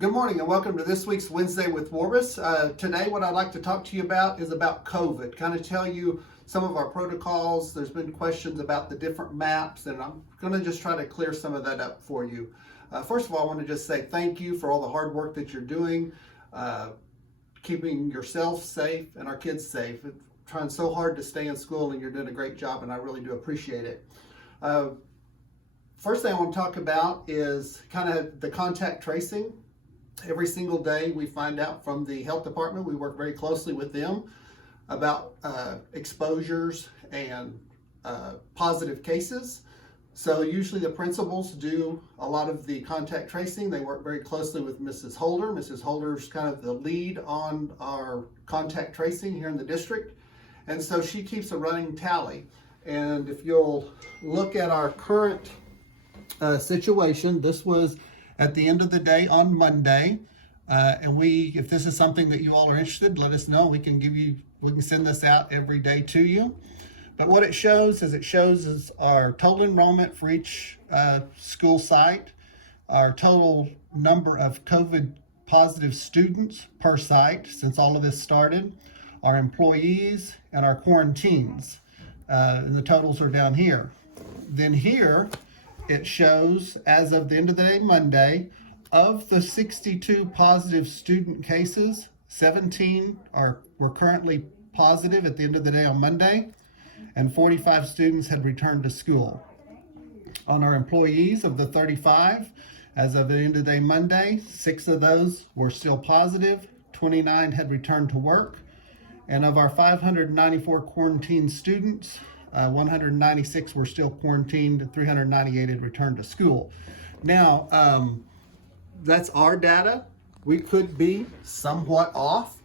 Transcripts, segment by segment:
Good morning and welcome to this week's Wednesday with Warbus. Today what I'd like to talk to you about is about COVID, kind of tell you some of our protocols. There's been questions about the different maps and I'm going to just try to clear some of that up for you. First of all, I want to just say thank you for all the hard work that you're doing, keeping yourself safe and our kids safe. Trying so hard to stay in school and you're doing a great job and I really do appreciate it. First thing I want to talk about is kind of the contact tracing. Every single day we find out from the health department, we work very closely with them about exposures and positive cases. So usually the principals do a lot of the contact tracing. They work very closely with Mrs. Holder. Mrs. Holder's kind of the lead on our contact tracing here in the district. And so she keeps a running tally. And if you'll look at our current situation, this was at the end of the day on Monday, and if this is something that you all are interested, let us know. We can send this out every day to you. But what it shows is our total enrollment for each school site, our total number of COVID positive students per site since all of this started, our employees, and our quarantines. And the totals are down here. Then here, it shows, as of the end of the day, Monday, of the 62 positive student cases, 17 were currently positive at the end of the day on Monday, and 45 students had returned to school. On our employees, of the 35, as of the end of the day Monday, 6 of those were still positive, 29 had returned to work, and of our 594 quarantined students, 196 were still quarantined, 398 had returned to school. Now, that's our data. We could be somewhat off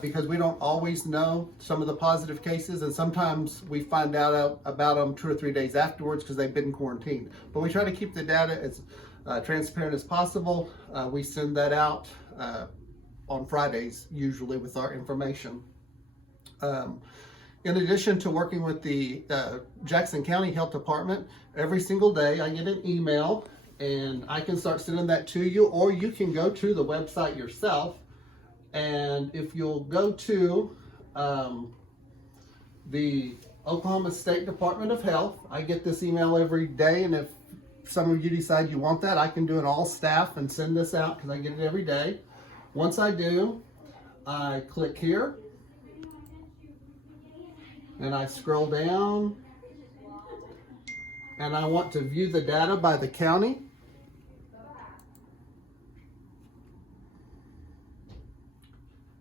because we don't always know some of the positive cases, and sometimes we find out about them 2 or 3 days afterwards because they've been quarantined. But we try to keep the data as transparent as possible. We send that out on Fridays, usually, with our information. In addition to working with the Jackson County Health Department, every single day I get an email and I can start sending that to you, or you can go to the website yourself. And if you'll go to the Oklahoma State Department of Health, I get this email every day, and if some of you decide you want that, I can do it all staff and send this out because I get it every day. Once I do, I click here. And I scroll down and I want to view the data by the county.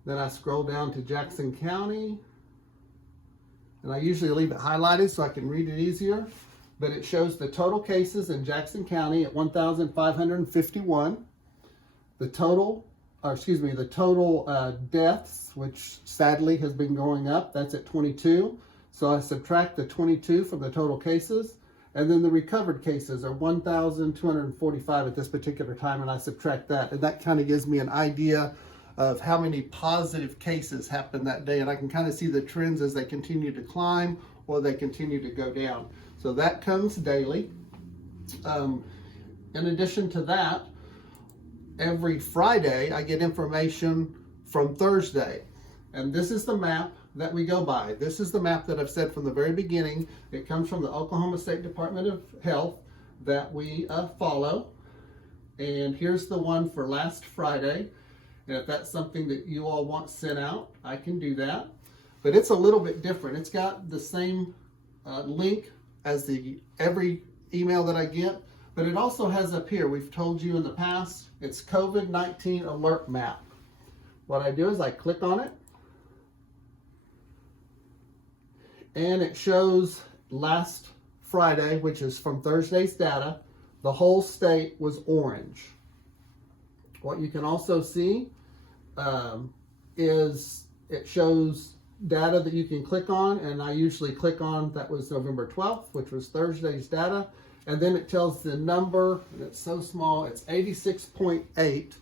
Then I scroll down to Jackson County, and I usually leave it highlighted so I can read it easier, but it shows the total cases in Jackson County at 1,551. The total deaths, which sadly has been going up, that's at 22. So I subtract the 22 from the total cases, and then the recovered cases are 1,245 at this particular time, and I subtract that, and that kind of gives me an idea of how many positive cases happened that day, and I can kind of see the trends as they continue to climb or they continue to go down. So that comes daily. In addition to that, every Friday I get information from Thursday, and this is the map that we go by. This is the map that I've said from the very beginning. It comes from the Oklahoma State Department of Health that we follow, and here's the one for last Friday, and if that's something that you all want sent out, I can do that, but it's a little bit different. It's got the same link as every email that I get, but it also has up here, we've told you in the past, it's COVID-19 alert map. What I do is I click on it, and it shows last Friday, which is from Thursday's data, the whole state was orange. What you can also see is it shows data that you can click on, and I usually click on, that was November 12th, which was Thursday's data, and then it tells the number, and it's so small, it's 86.8,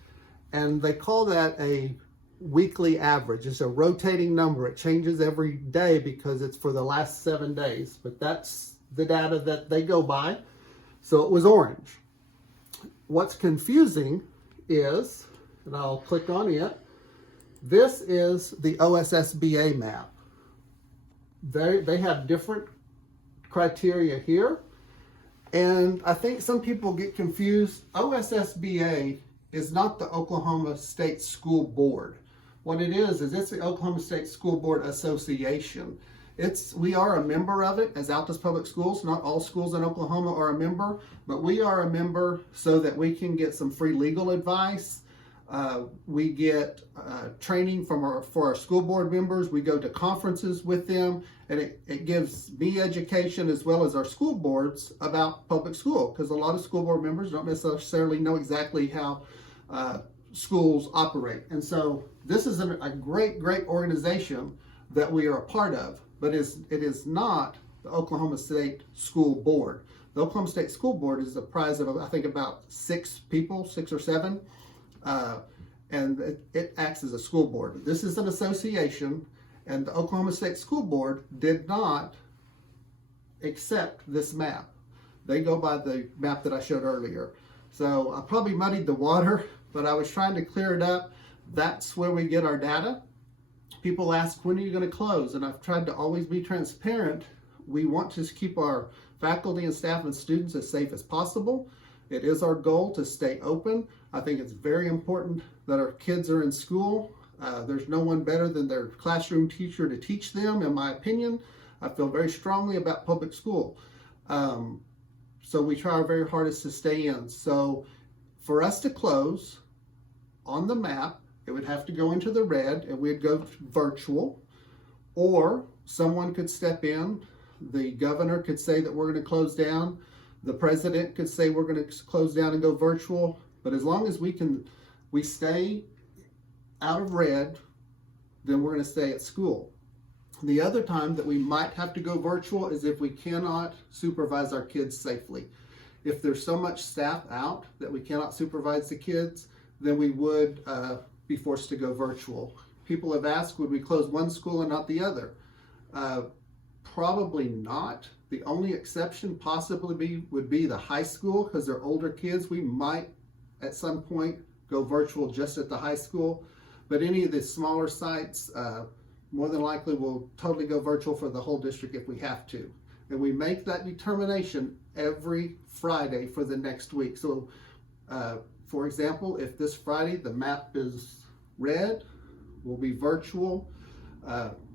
and they call that a weekly average. It's a rotating number. It changes every day because it's for the last 7 days, but that's the data that they go by. So it was orange. What's confusing is and I'll click on it. This is the OSSBA map. They have different criteria here, and I think some people get confused. OSSBA is not the Oklahoma State School Board. What it is it's the Oklahoma State School Board Association. We are a member of it as Altus Public Schools. Not all schools in Oklahoma are a member, but we are a member so that we can get some free legal advice. We get training for our school board members. We go to conferences with them, and it gives me education as well as our school boards about public school, because a lot of school board members don't necessarily know exactly how schools operate. And so this is a great organization that we are a part of, but it is not the Oklahoma State School Board. The Oklahoma State School Board is comprised of, I think, about 6 or 7. And it acts as a school board. This is an association, and the Oklahoma State School Board did not accept this map. They go by the map that I showed earlier. So I probably muddied the water, but I was trying to clear it up. That's where we get our data. People ask, when are you going to close? And I've tried to always be transparent. We want to keep our faculty and staff and students as safe as possible. It is our goal to stay open. I think it's very important that our kids are in school. There's no one better than their classroom teacher to teach them, in my opinion. I feel very strongly about public school. So we try our very hardest to stay in. So for us to close on the map, it would have to go into the red, and we'd go virtual, or someone could step in. The governor could say that we're going to close down. The president could say we're going to close down and go virtual. But as long as we stay out of red, then we're going to stay at school. The other time that we might have to go virtual is if we cannot supervise our kids safely. If there's so much staff out that we cannot supervise the kids, then we would be forced to go virtual. People have asked, would we close one school and not the other? Probably not. The only exception possibly would be the high school, because they're older kids. We might at some point go virtual just at the high school, but any of the smaller sites, more than likely we'll totally go virtual for the whole district if we have to. And we make that determination every Friday for the next week. So for example, if this Friday the map is red, we'll be virtual.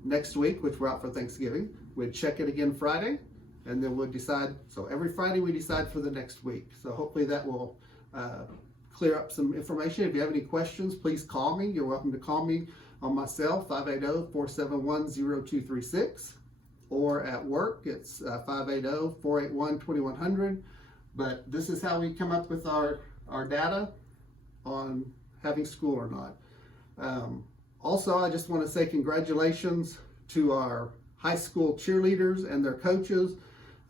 Next week, which we're out for Thanksgiving, we'd check it again Friday, and then we'll decide. So every Friday we decide for the next week. So hopefully that will clear up some information. If you have any questions, please call me. You're welcome to call me on my cell, 580-471-0236, or at work, it's 580-481-2100. But this is how we come up with our data on having school or not. Also, I just want to say congratulations to our high school cheerleaders and their coaches.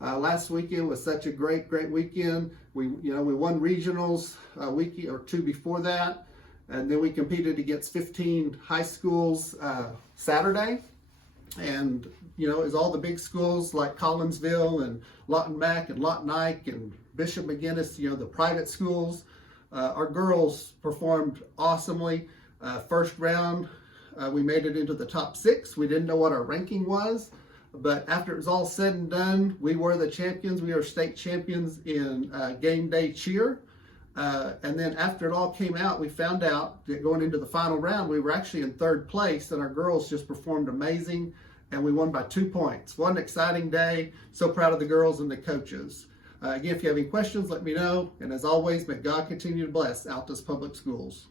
Last weekend was such a great weekend. We won regionals a week or two before that, and then we competed against 15 high schools Saturday. And it was all the big schools like Collinsville and Lawton Mack and Lawton Ike and Bishop McGuinness, the private schools. Our girls performed awesomely. First round, we made it into the top 6. We didn't know what our ranking was, but after it was all said and done, we were the champions. We were state champions in game day cheer. And then after it all came out, we found out that going into the final round, we were actually in 3rd place, and our girls just performed amazing, and we won by 2 points. What an exciting day. So proud of the girls and the coaches. Again, if you have any questions, let me know. And as always, may God continue to bless Altus Public Schools.